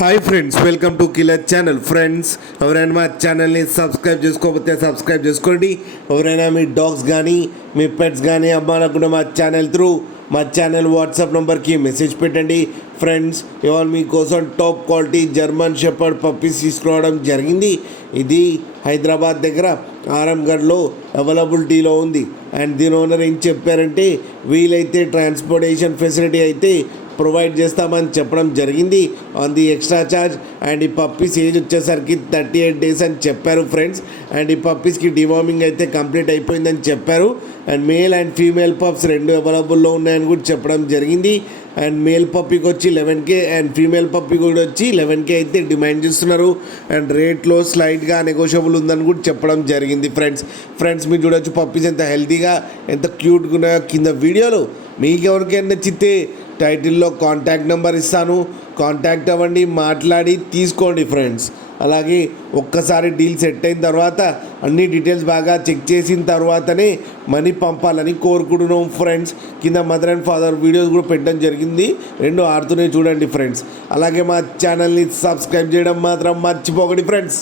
Hi friends, welcome to killer channel. Friends, ఎవరైనా మా ఛానల్ని సబ్స్క్రైబ్ చేసుకోకపోతే సబ్స్క్రైబ్ చేసుకోండి. ఎవరైనా మీ డాగ్స్ కానీ మీ పెట్స్ కానీ అమ్మాలనుకుంటే మా ఛానల్ వాట్సాప్ నెంబర్కి మెసేజ్ పెట్టండి. ఫ్రెండ్స్, ఇవాళ మీకోసం top quality German shepherd puppies తీసుకురావడం జరిగింది. ఇది హైదరాబాద్ దగ్గర ఆరంగఢ్లో అవైలబిలిటీలో ఉంది. అండ్ దీని ఓనర్ ఏం చెప్పారంటే, వీలైతే ట్రాన్స్పోర్టేషన్ ఫెసిలిటీ అయితే ప్రొవైడ్ చేస్తామని చెప్పడం జరిగింది on the extra charge. And ఈ పప్పీస్ ఏజ్ వచ్చేసరికి 38 days అని చెప్పారు ఫ్రెండ్స్. అండ్ ఈ పప్పీస్కి డివార్మింగ్ అయితే కంప్లీట్ అయిపోయిందని చెప్పారు. And male and female pups రెండు అవైలబుల్లో ఉన్నాయని కూడా చెప్పడం జరిగింది. అండ్ మేల్ పప్పీకి వచ్చి 11K అండ్ ఫీమేల్ పప్పీ కూడా వచ్చి 11K అయితే డిమాండ్ చేస్తున్నారు. అండ్ రేట్లో స్లైట్గా నెగోషియబుల్ ఉందని కూడా చెప్పడం జరిగింది. ఫ్రెండ్స్ మీరు చూడొచ్చు పప్పీస్ ఎంత హెల్తీగా ఎంత క్యూట్గా ఉన్నాయో. కింద వీడియోలో మీకు ఎవరికైనా నచ్చితే టైటిల్లో కాంటాక్ట్ నెంబర్ ఇస్తాను, కాంటాక్ట్ అవ్వండి, మాట్లాడి తీసుకోండి ఫ్రెండ్స్. అలాగే ఒక్కసారి డీల్ సెట్ అయిన తర్వాత అన్ని డీటెయిల్స్ బాగా చెక్ చేసిన తర్వాతనే మనీ పంపాలని కోరుకుంటున్నాం ఫ్రెండ్స్. కింద మదర్ అండ్ ఫాదర్ వీడియోస్ కూడా పెట్టడం జరిగింది, రెండు ఆడుతూనే చూడండి ఫ్రెండ్స్. అలాగే మా ఛానల్ని సబ్స్క్రైబ్ చేయడం మాత్రం మర్చిపోకండి ఫ్రెండ్స్.